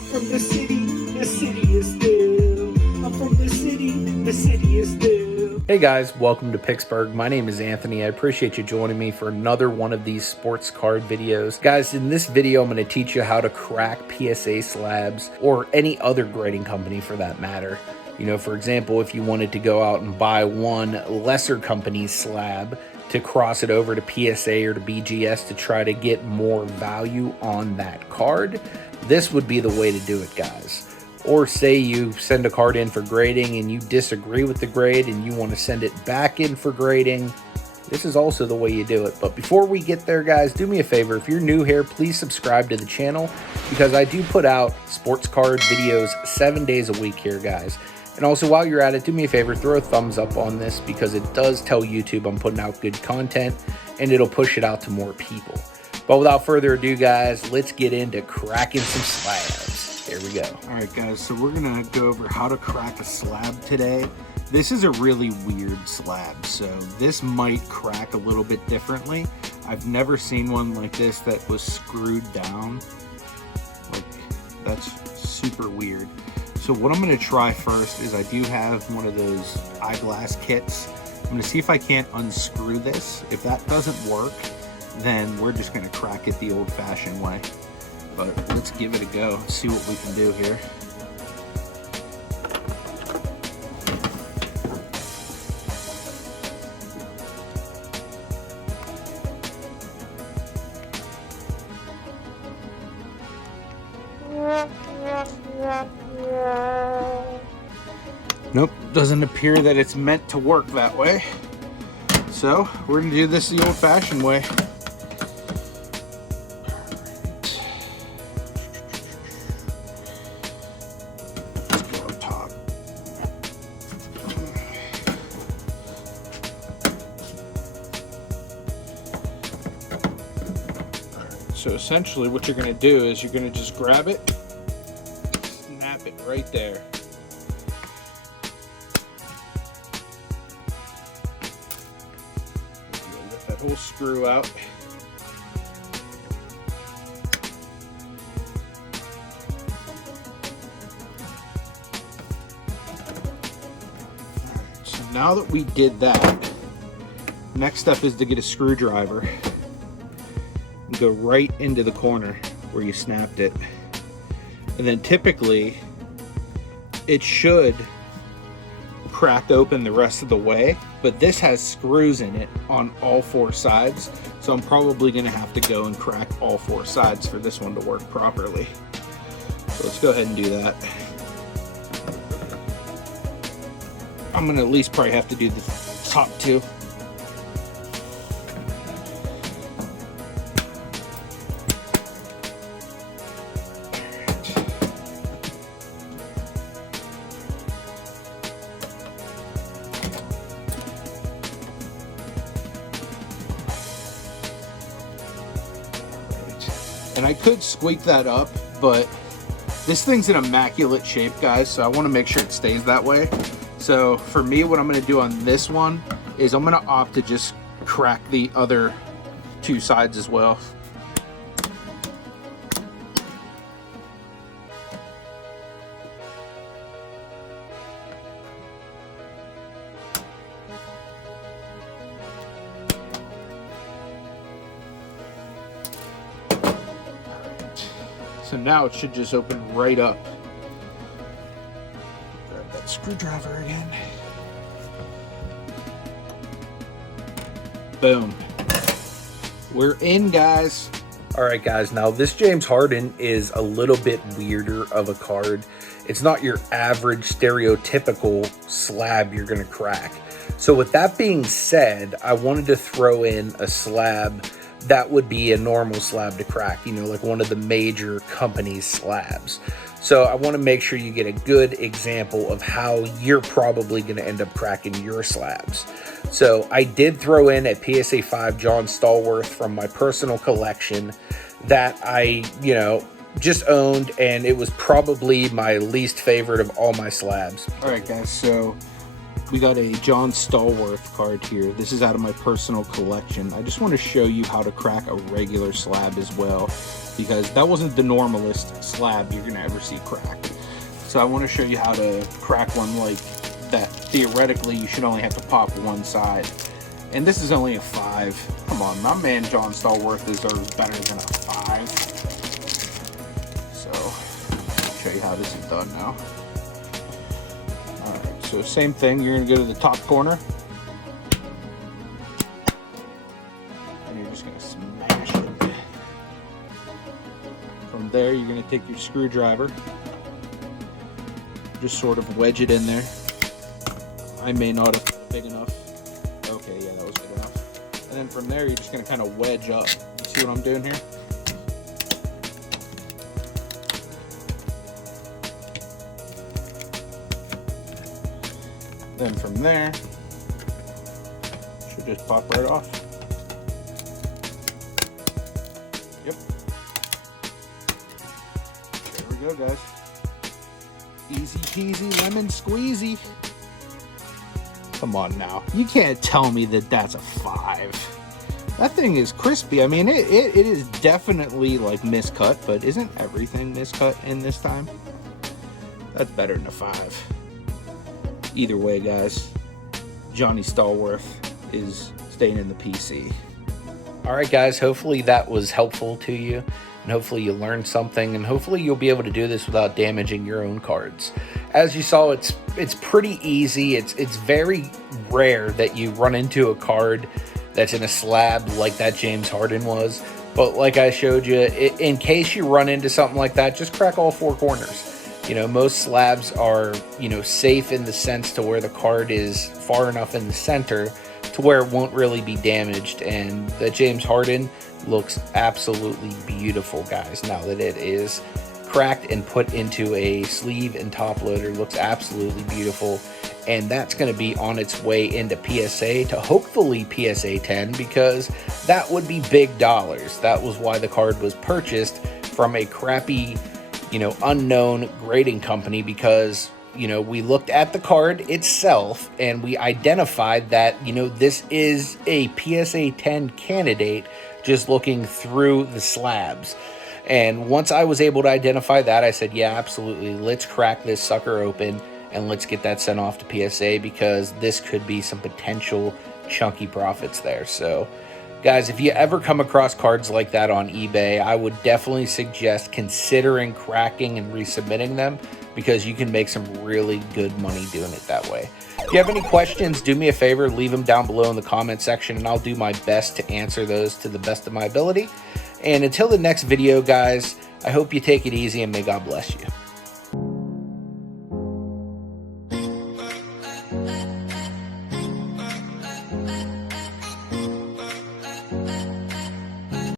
from the city is still. I'm from the city is still. Hey guys, welcome to Picksburgh. My name is Anthony. I appreciate you joining me for another one of these sports card videos. Guys, in this video, I'm going to teach you how to crack PSA slabs or any other grading company for that matter. You know, for example, if you wanted to go out and buy one lesser company's slab to cross it over to PSA or to BGS to try to get more value on that card, this would be the way to do it, guys. Or say you send a card in for grading and you disagree with the grade and you want to send it back in for grading, this is also the way you do it. But before we get there, guys, do me a favor. If you're new here, please subscribe to the channel because I do put out sports card videos 7 days a week here, guys. And also, while you're at it, do me a favor, throw a thumbs up on this because it does tell YouTube I'm putting out good content and it'll push it out to more people. But without further ado, guys, let's get into cracking some slabs. Here we go. All right, guys, so we're gonna go over how to crack a slab today. This is a really weird slab, so this might crack a little bit differently. I've never seen one like this that was screwed down. Like, that's super weird. So what I'm gonna try first is I do have one of those eyeglass kits. I'm gonna see if I can't unscrew this. If that doesn't work, then we're just gonna crack it the old-fashioned way. But let's give it a go, see what we can do here. Nope, doesn't appear that it's meant to work that way. So we're gonna do this the old-fashioned way. So essentially what you're going to do is you're going to just grab it, snap it right there. Get that whole screw out. So now that we did that, next step is to get a screwdriver. Go right into the corner where you snapped it, and then typically it should crack open the rest of the way, but this has screws in it on all four sides, so I'm probably gonna have to go and crack all four sides for this one to work properly. So let's go ahead and do that. I'm gonna at least probably have to do the top two. And I could squeak that up, but this thing's in immaculate shape, guys, so I want to make sure it stays that way. So for me, what I'm going to do on this one is I'm going to opt to just crack the other two sides as well. So now it should just open right up. Grab that screwdriver again. Boom. We're in, guys. All right, guys, now this James Harden is a little bit weirder of a card. It's not your average stereotypical slab you're gonna crack. So with that being said, I wanted to throw in a slab that would be a normal slab to crack, you know, like one of the major companies' slabs. So I want to make sure you get a good example of how you're probably going to end up cracking your slabs. So I did throw in a PSA 5 John Stallworth from my personal collection that I, you know, just owned, and it was probably my least favorite of all my slabs. All right, guys, so We got a John Stallworth card here. This is out of my personal collection. I just want to show you how to crack a regular slab as well, because that wasn't the normalest slab you're gonna ever see cracked. So I want to show you how to crack one like that. Theoretically, you should only have to pop one side. And this is only a 5. Come on, my man John Stallworth deserves better than a 5. So, I'll show you how this is done now. Alright, so same thing, you're going to go to the top corner. And you're just going to smash it. From there, you're going to take your screwdriver. Just sort of wedge it in there. I may not have been big enough. Okay, yeah, that was good enough. And then from there, you're just going to kind of wedge up. You see what I'm doing here? Then from there, should just pop right off. Yep. There we go, guys. Easy peasy lemon squeezy. Come on now. You can't tell me that that's a 5. That thing is crispy. I mean, it is definitely like miscut, but isn't everything miscut in this time? That's better than a 5. Either way, guys, Johnny Stallworth is staying in the PC. All right, guys, hopefully that was helpful to you, and hopefully you learned something, and hopefully you'll be able to do this without damaging your own cards. As you saw, it's pretty easy. It's very rare that you run into a card that's in a slab like that James Harden was. But like I showed you, in case you run into something like that, just crack all 4 corners. You know, most slabs are, you know, safe in the sense to where the card is far enough in the center to where it won't really be damaged. And the James Harden looks absolutely beautiful, guys, now that it is cracked and put into a sleeve and top loader. Looks absolutely beautiful, and that's going to be on its way into PSA to hopefully PSA 10, because that would be big dollars. That was why the card was purchased from a crappy, you know, unknown grading company, because, you know, we looked at the card itself and we identified that, you know, this is a PSA 10 candidate just looking through the slabs. And once I was able to identify that, I said, yeah, absolutely, let's crack this sucker open and let's get that sent off to PSA, because this could be some potential chunky profits there. So guys, if you ever come across cards like that on eBay, I would definitely suggest considering cracking and resubmitting them, because you can make some really good money doing it that way. If you have any questions, do me a favor, leave them down below in the comment section, and I'll do my best to answer those to the best of my ability. And until the next video, guys, I hope you take it easy, and may God bless you.